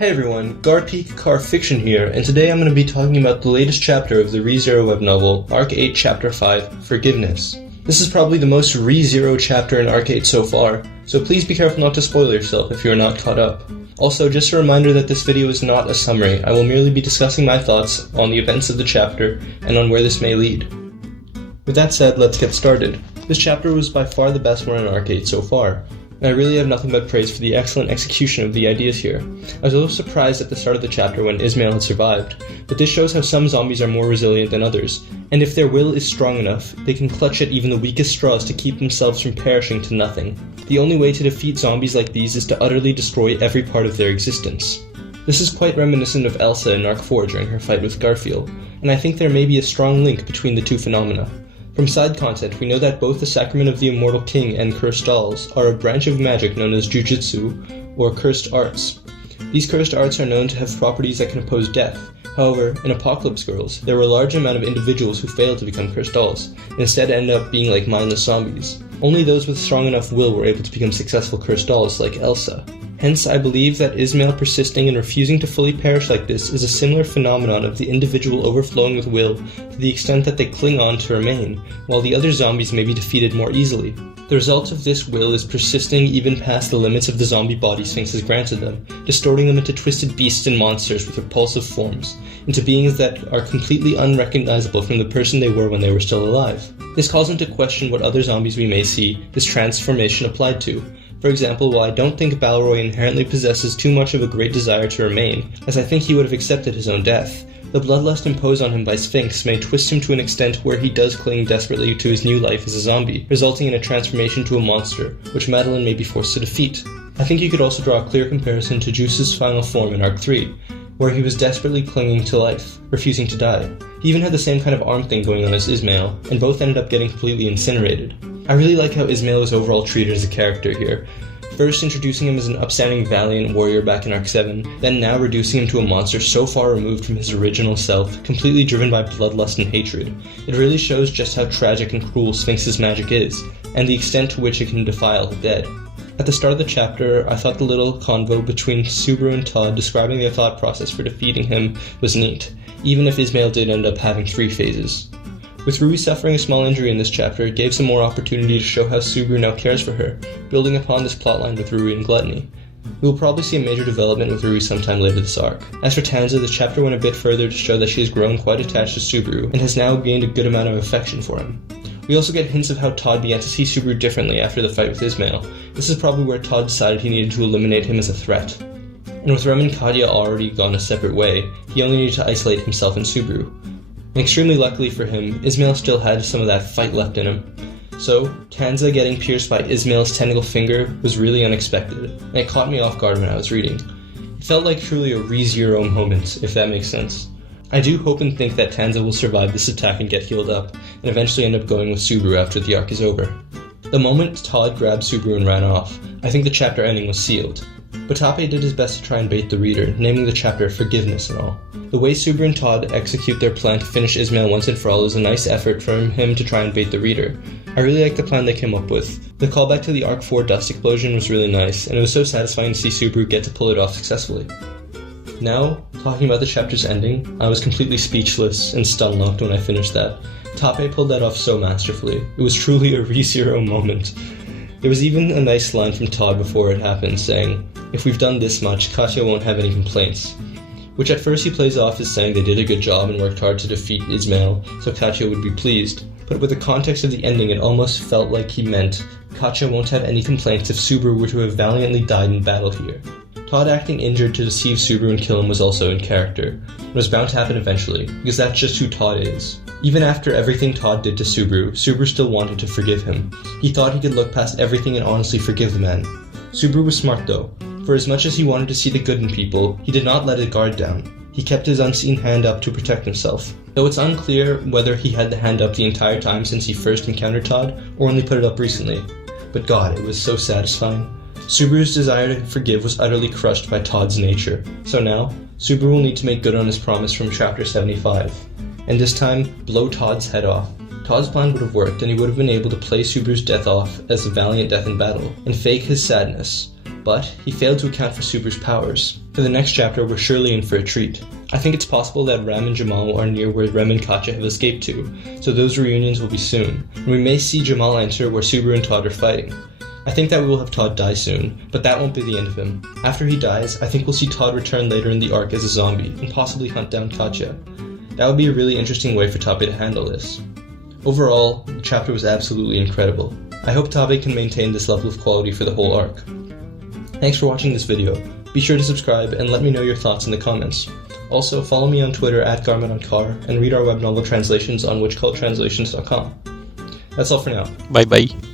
Hey everyone, Garcar Fiction here, and today I'm going to be talking about the latest chapter of the rezero web novel, Arc 8 Chapter 5, Forgiveness. This is probably the most rezero chapter in Arc 8 so far, so please be careful not to spoil yourself if you are not caught up. Also, just a reminder that this video is not a summary. I will merely be discussing my thoughts on the events of the chapter and on where this may lead. With that said, let's get started. This chapter was by far the best one in Arc 8 so far. And I really have nothing but praise for the excellent execution of the ideas here. I was a little surprised at the start of the chapter when Ismail had survived, but this shows how some zombies are more resilient than others, and if their will is strong enough, they can clutch at even the weakest straws to keep themselves from perishing to nothing. The only way to defeat zombies like these is to utterly destroy every part of their existence. This is quite reminiscent of Elsa in Arc 4 during her fight with Garfield, and I think there may be a strong link between the two phenomena. From side content, we know that both the Sacrament of the Immortal King and Cursed Dolls are a branch of magic known as Jujutsu, or Cursed Arts. These cursed arts are known to have properties that can oppose death. However, in Apocalypse Girls, there were a large amount of individuals who failed to become cursed dolls, and instead ended up being like mindless zombies. Only those with strong enough will were able to become successful cursed dolls like Elsa. Hence, I believe that Ismail persisting and refusing to fully perish like this is a similar phenomenon of the individual overflowing with will to the extent that they cling on to remain, while the other zombies may be defeated more easily. The result of this will is persisting even past the limits of the zombie body Sphinx has granted them, distorting them into twisted beasts and monsters with repulsive forms, into beings that are completely unrecognizable from the person they were when they were still alive. This calls into question what other zombies we may see this transformation applied to. For example, while I don't think Balroy inherently possesses too much of a great desire to remain, as I think he would have accepted his own death, the bloodlust imposed on him by Sphinx may twist him to an extent where he does cling desperately to his new life as a zombie, resulting in a transformation to a monster, which Madeline may be forced to defeat. I think you could also draw a clear comparison to Juice's final form in Arc 3, where he was desperately clinging to life, refusing to die. He even had the same kind of arm thing going on as Ismail, and both ended up getting completely incinerated. I really like how Ismail is overall treated as a character here. First introducing him as an upstanding valiant warrior back in Arc 7, then now reducing him to a monster so far removed from his original self, completely driven by bloodlust and hatred. It really shows just how tragic and cruel Sphinx's magic is, and the extent to which it can defile the dead. At the start of the chapter, I thought the little convo between Subaru and Todd describing their thought process for defeating him was neat, even if Ismail did end up having 3 phases. With Rui suffering a small injury in this chapter, it gave some more opportunity to show how Subaru now cares for her, building upon this plotline with Rui and Gluttony. We will probably see a major development with Rui sometime later this arc. As for Tanza, this chapter went a bit further to show that she has grown quite attached to Subaru, and has now gained a good amount of affection for him. We also get hints of how Todd began to see Subaru differently after the fight with Ismail. This is probably where Todd decided he needed to eliminate him as a threat. And with Rem and Kadia already gone a separate way, he only needed to isolate himself and Subaru. And extremely luckily for him, Ismail still had some of that fight left in him. So, Tanza getting pierced by Ismail's tentacle finger was really unexpected, and it caught me off guard when I was reading. It felt like truly a re-zero moment, if that makes sense. I do hope and think that Tanza will survive this attack and get healed up, and eventually end up going with Subaru after the arc is over. The moment Todd grabbed Subaru and ran off, I think the chapter ending was sealed. But Tape did his best to try and bait the reader, naming the chapter Forgiveness and all. The way Subaru and Todd execute their plan to finish Ismail once and for all is a nice effort from him to try and bait the reader. I really like the plan they came up with. The callback to the Arc 4 dust explosion was really nice, and it was so satisfying to see Subaru get to pull it off successfully. Now, talking about the chapter's ending, I was completely speechless and stun-locked when I finished that. Tape pulled that off so masterfully. It was truly a re-zero moment. There was even a nice line from Todd before it happened, saying, "If we've done this much, Katya won't have any complaints." Which at first he plays off as saying they did a good job and worked hard to defeat Ismail, so Katya would be pleased. But with the context of the ending, it almost felt like he meant, Katya won't have any complaints if Subaru were to have valiantly died in battle here. Todd acting injured to deceive Subaru and kill him was also in character. It was bound to happen eventually, because that's just who Todd is. Even after everything Todd did to Subaru, Subaru still wanted to forgive him. He thought he could look past everything and honestly forgive the man. Subaru was smart though. For as much as he wanted to see the good in people, he did not let his guard down. He kept his unseen hand up to protect himself. Though it's unclear whether he had the hand up the entire time since he first encountered Todd, or only put it up recently. But God, it was so satisfying. Subaru's desire to forgive was utterly crushed by Todd's nature. So now, Subaru will need to make good on his promise from chapter 75. And this time, blow Todd's head off. Todd's plan would have worked, and he would have been able to play Subaru's death off as a valiant death in battle, and fake his sadness. but he failed to account for Suber's powers. For the next chapter, we're surely in for a treat. I think it's possible that Rem and Jamal are near where Rem and Katya have escaped to, so those reunions will be soon, and we may see Jamal enter where Subaru and Todd are fighting. I think that we will have Todd die soon, but that won't be the end of him. After he dies, I think we'll see Todd return later in the arc as a zombie, and possibly hunt down Katya. That would be a really interesting way for Tabe to handle this. Overall, the chapter was absolutely incredible. I hope Tabe can maintain this level of quality for the whole arc. Thanks for watching this video. Be sure to subscribe and let me know your thoughts in the comments. Also, follow me on Twitter @Garcar and read our web novel translations on witchculttranslations.com. That's all for now. Bye bye.